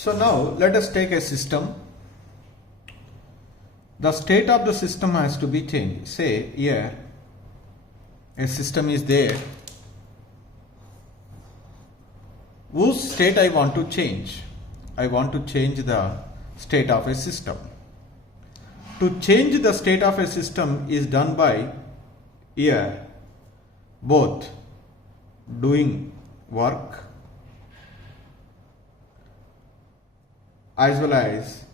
So now let us take a system. The state of the system has to be changed. Say here a system is there whose state I want to change. I want to change the state of a system. To change the state of a system is done by here both doing work as well as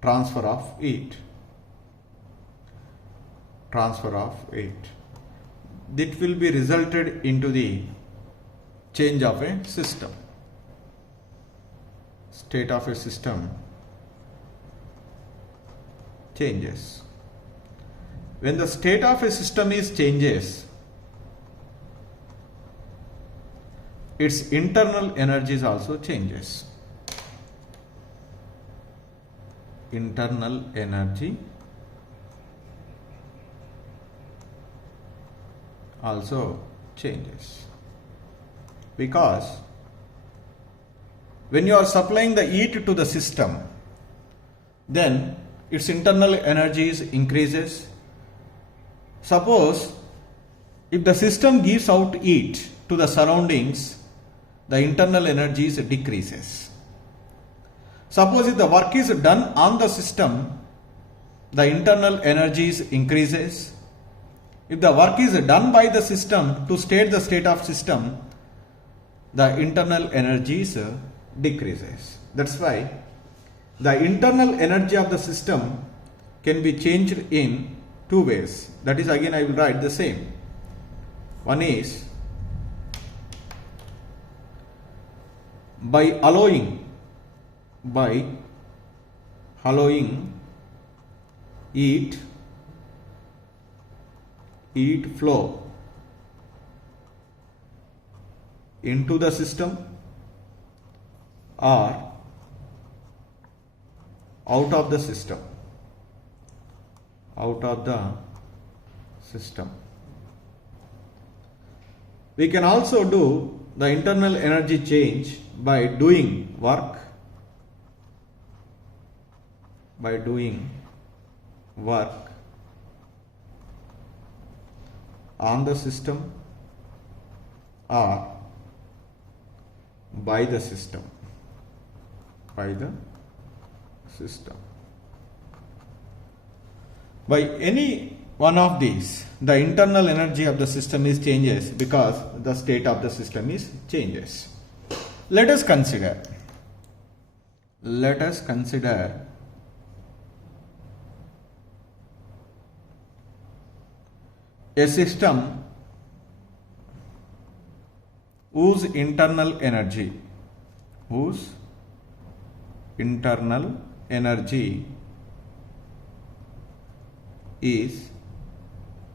transfer of it. That will be resulted into the change of a system. State of a system changes. When the state of a system is changes, its internal energies also changes. Internal energy also changes, because when you are supplying the heat to the system, then its internal energies increases. Suppose if the system gives out heat to the surroundings, the internal energies decreases. Suppose if the work is done on the system, the internal energies increases. If the work is done by the system to state the state of system, the internal energies decreases. That's why the internal energy of the system can be changed in two ways. That is, again I will write the same. One is by allowing heat flow into the system or out of the system. We can also do the internal energy change by doing work on the system or by the system. By any one of these, the internal energy of the system is changes because the state of the system is changes. Let us consider a system whose internal energy is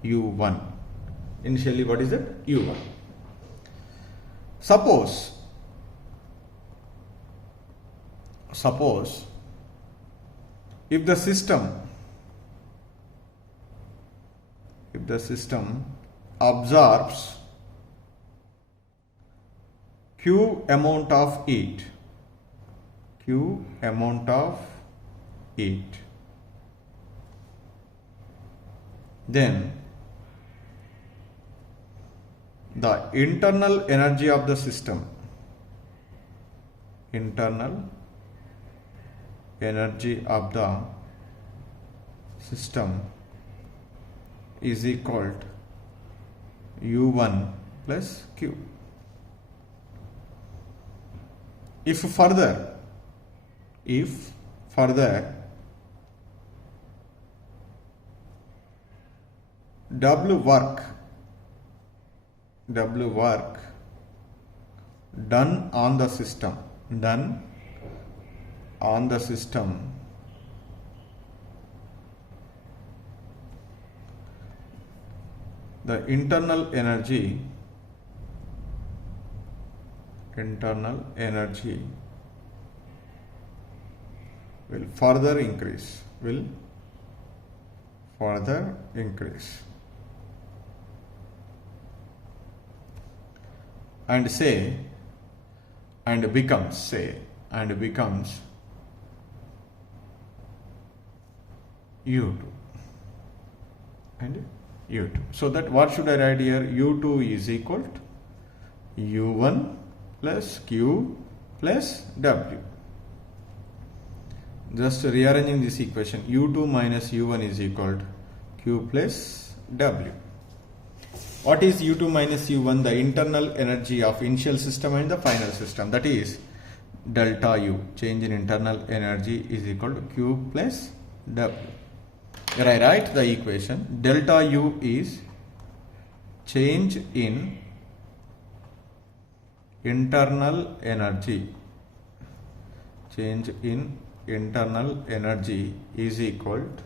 U1. Initially, what is it? U1. Suppose if the system absorbs Q amount of heat, then the internal energy of the system is equal to U1 plus Q. If further W work done on the system, the internal energy will further increase. And becomes U2 and U2. So that what should I write here? U2 is equal to U1 plus Q plus W. Just rearranging this equation, U2 minus U1 is equal to Q plus W. What is U2 minus U1? The internal energy of initial system and the final system, that is delta U, change in internal energy, is equal to Q plus W. Here I write the equation, delta U is change in internal energy, change in internal energy is equal to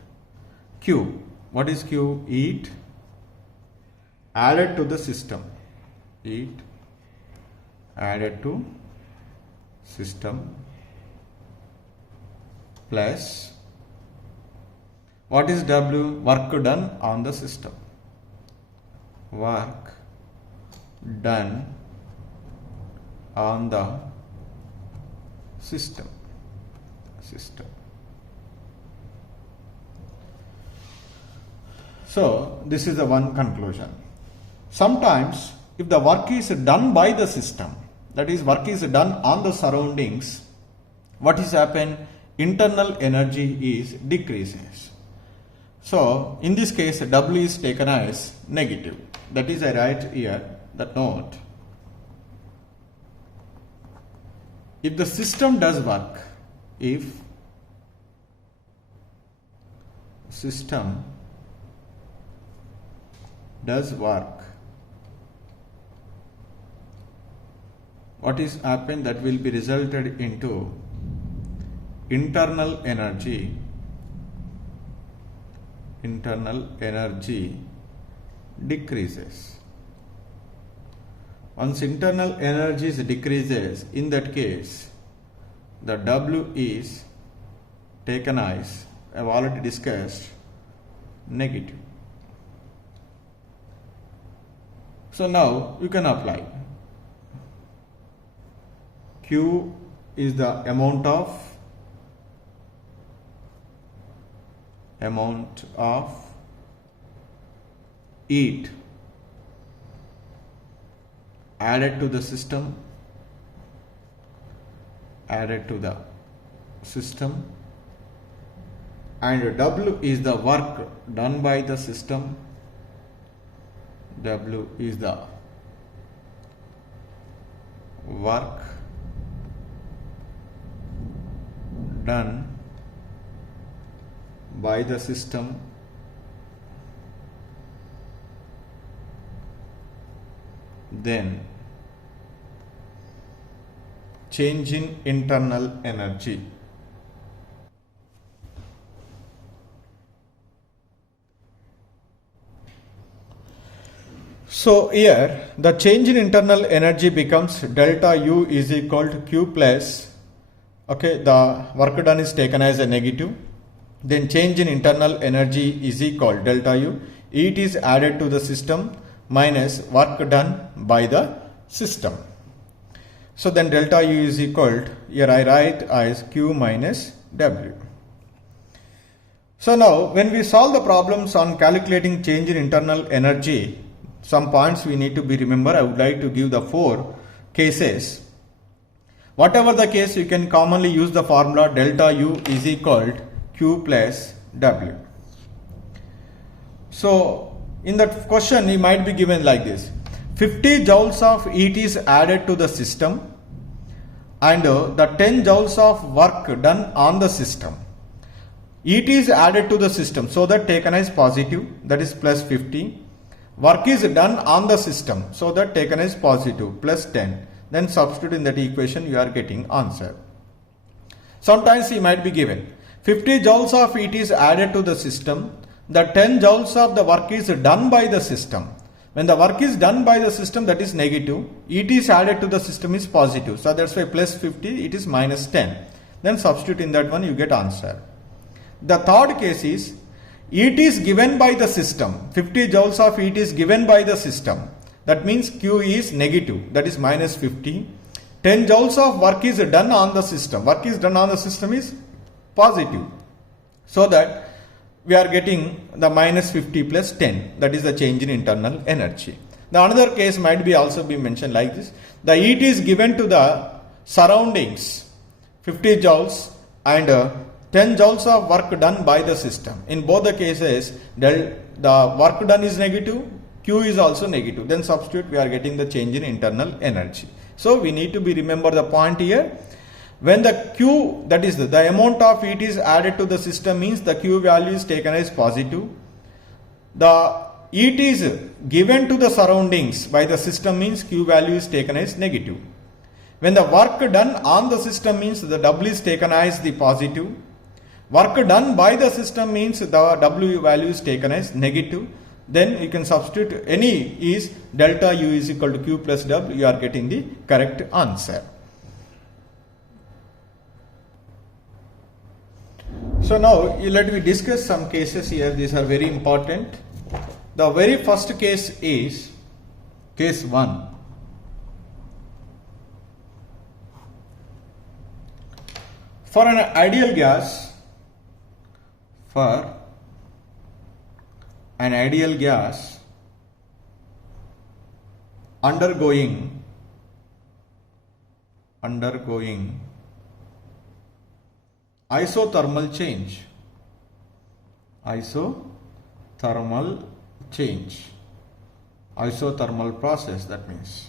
Q. What is Q? Heat added to the system, heat added to system, plus what is W? Work done on the system, work done on the system. So this is the one conclusion. Sometimes if the work is done by the system, that is work is done on the surroundings, what is happen? Internal energy is decreases. So in this case W is taken as negative. That is I write here that note. If the system does work, if system does work, what is happened? That will be resulted into internal energy decreases. Once internal energy decreases, in that case the W is taken as, I have already discussed, negative. So now you can apply. Q is the amount of heat added to the system, and W is the work done by the system. W is the work done by the system then change in internal energy. So here the change in internal energy becomes delta U is equal to Q plus, okay, the work done is taken as a negative, then change in internal energy is equal delta U, heat is added to the system minus work done by the system. So then delta U is equal to, here I write as Q minus W. So now when we solve the problems on calculating change in internal energy, some points we need to be remember. I would like to give the 4 cases. Whatever the case, you can commonly use the formula delta U is equal to Q plus W. So in that question it might be given like this: 50 joules of heat is added to the system and the 10 joules of work done on the system. Heat is added to the system, so that taken as positive, that is plus 50. Work is done on the system, so that taken as positive, plus 10. Then substitute in that equation, you are getting answer. Sometimes he might be given 50 joules of heat is added to the system, the 10 joules of the work is done by the system. When the work is done by the system, that is negative, heat is added to the system is positive. So that's why plus 50, it is minus 10. Then substitute in that one, you get answer. The third case is heat is given by the system. 50 joules of heat is given by the system. That means Q is negative, that is minus 50. 10 joules of work is done on the system. Work is done on the system is positive. So that we are getting the minus 50 plus 10. That is the change in internal energy. The another case might be also be mentioned like this. The heat is given to the surroundings 50 joules and 10 joules of work done by the system. In both the cases, the work done is negative, Q is also negative. Then substitute, we are getting the change in internal energy. So we need to be remember the point here. When the Q, that is the amount of heat is added to the system, means the Q value is taken as positive. The heat is given to the surroundings by the system, means Q value is taken as negative. When the work done on the system, means the W is taken as the positive. Work done by the system means the W value is taken as negative. Then you can substitute any is delta U is equal to Q plus W. You are getting the correct answer. So now let me discuss some cases here. These are very important. The very first case is case 1. For an ideal gas, undergoing isothermal process, that means.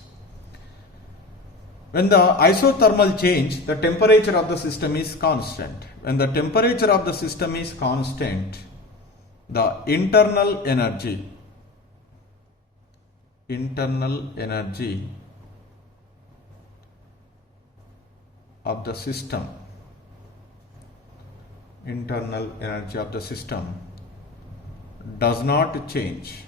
When the isothermal change, the temperature of the system is constant. When the temperature of the system is constant, the internal energy of the system does not change.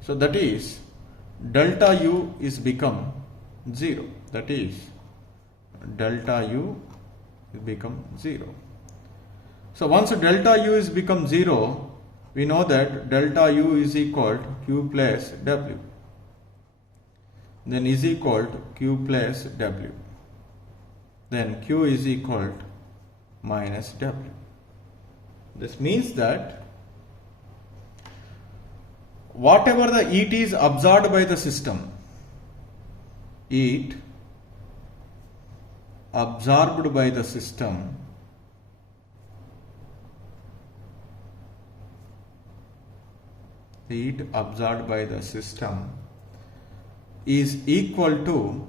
So that is delta U is become 0. That is delta U will become 0. So once delta U is become 0, we know that delta U is equal to Q plus W. Then is equal to Q plus W. Then Q is equal to minus W. This means that whatever the heat is absorbed by the system, is equal to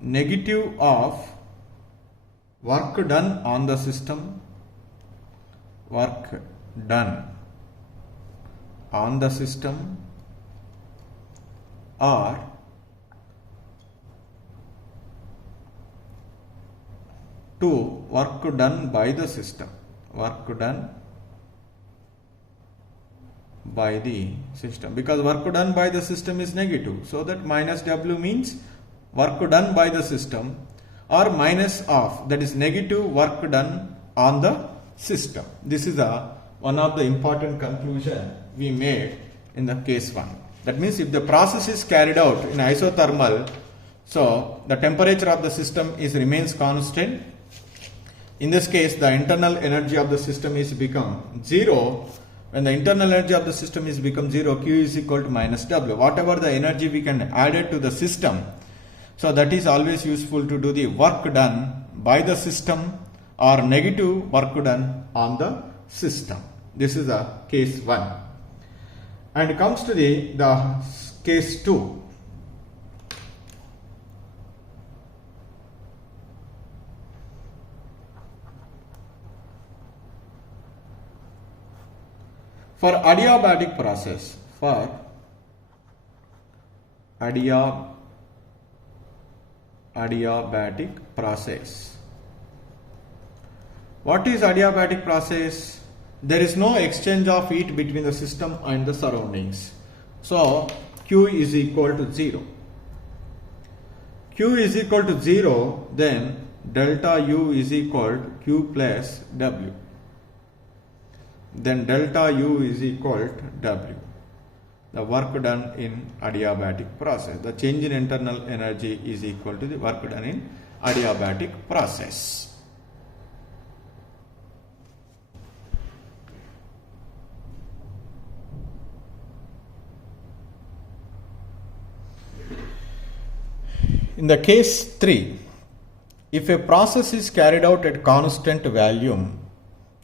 negative of work done on the system, or to work done by the system. Because work done by the system is negative, so that minus W means work done by the system, or minus of, that is negative work done on the system. This is one of the important conclusion we made in the case 1. That means if the process is carried out in isothermal, so the temperature of the system remains constant. In this case, the internal energy of the system is become 0. When the internal energy of the system is become 0, Q is equal to minus W. Whatever the energy we can add it to the system, so that is always useful to do the work done by the system or negative work done on the system. This is the case 1. And comes to the case 2. For adiabatic process, adiabatic process. What is adiabatic process? There is no exchange of heat between the system and the surroundings. So Q is equal to 0. Q is equal to 0, then delta U is equal to Q plus W. Then delta U is equal to W. the work done in adiabatic process. The change in internal energy is equal to the work done in adiabatic process. In the case 3, if a process is carried out at constant volume,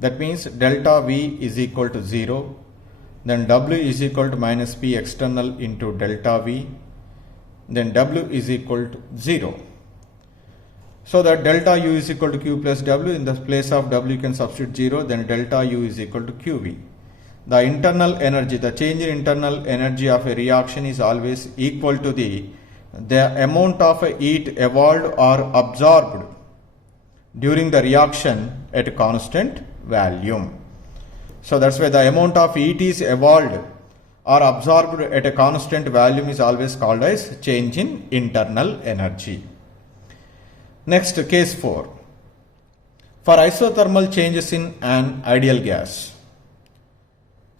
that means delta V is equal to 0, then W is equal to minus P external into delta V, then W is equal to 0. So that delta U is equal to Q plus W, in the place of W you can substitute 0, then delta U is equal to QV. The internal energy, the change in internal energy of a reaction is always equal to the amount of heat evolved or absorbed during the reaction at a constant volume. So that's why the amount of heat is evolved or absorbed at a constant volume is always called as change in internal energy. Next, case 4. For isothermal changes in an ideal gas.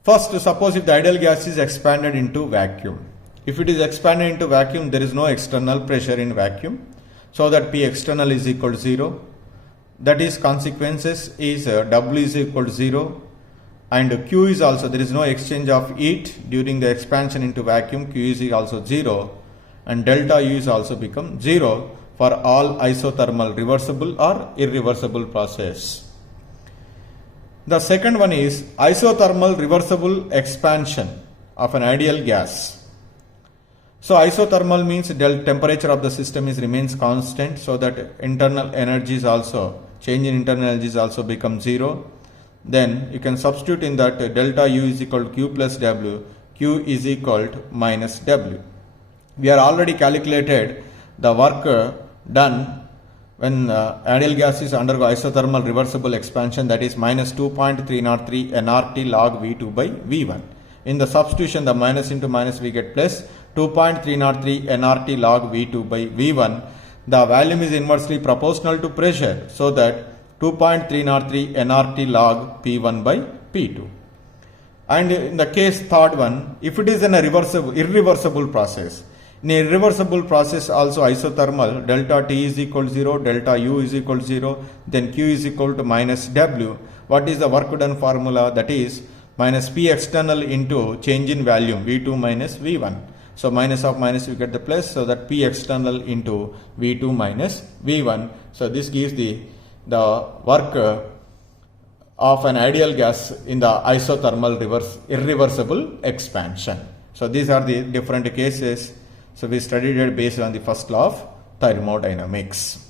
First, suppose if the ideal gas is expanded into vacuum. If it is expanded into vacuum, there is no external pressure in vacuum, so that P external is equal to 0. That is, consequences is W is equal to 0, and Q is also, there is no exchange of heat during the expansion into vacuum. Q is also 0, and delta U is also become 0 for all isothermal reversible or irreversible process. The second one is isothermal reversible expansion of an ideal gas. So isothermal means temperature of the system remains constant, so that internal energies also, change in internal energies also become 0. Then you can substitute in that delta U is equal to Q plus W, Q is equal to minus W. We are already calculated the work done when ideal gases undergo isothermal reversible expansion, that is minus 2.303 nRT log V2 by V1. In the substitution, the minus into minus we get plus 2.303 nRT log V2 by V1. The volume is inversely proportional to pressure, so that 2.303 nRT log P1 by P2. And in the case third one, if it is an irreversible process, in a irreversible process also isothermal, delta T is equal to 0, delta U is equal to 0, then Q is equal to minus W. What is the work done formula? That is minus P external into change in volume V2 minus V1. So minus of minus we get the plus, so that P external into V2 minus V1. So this gives the work of an ideal gas in the isothermal irreversible expansion. So these are the different cases. So we studied it based on the first law of thermodynamics.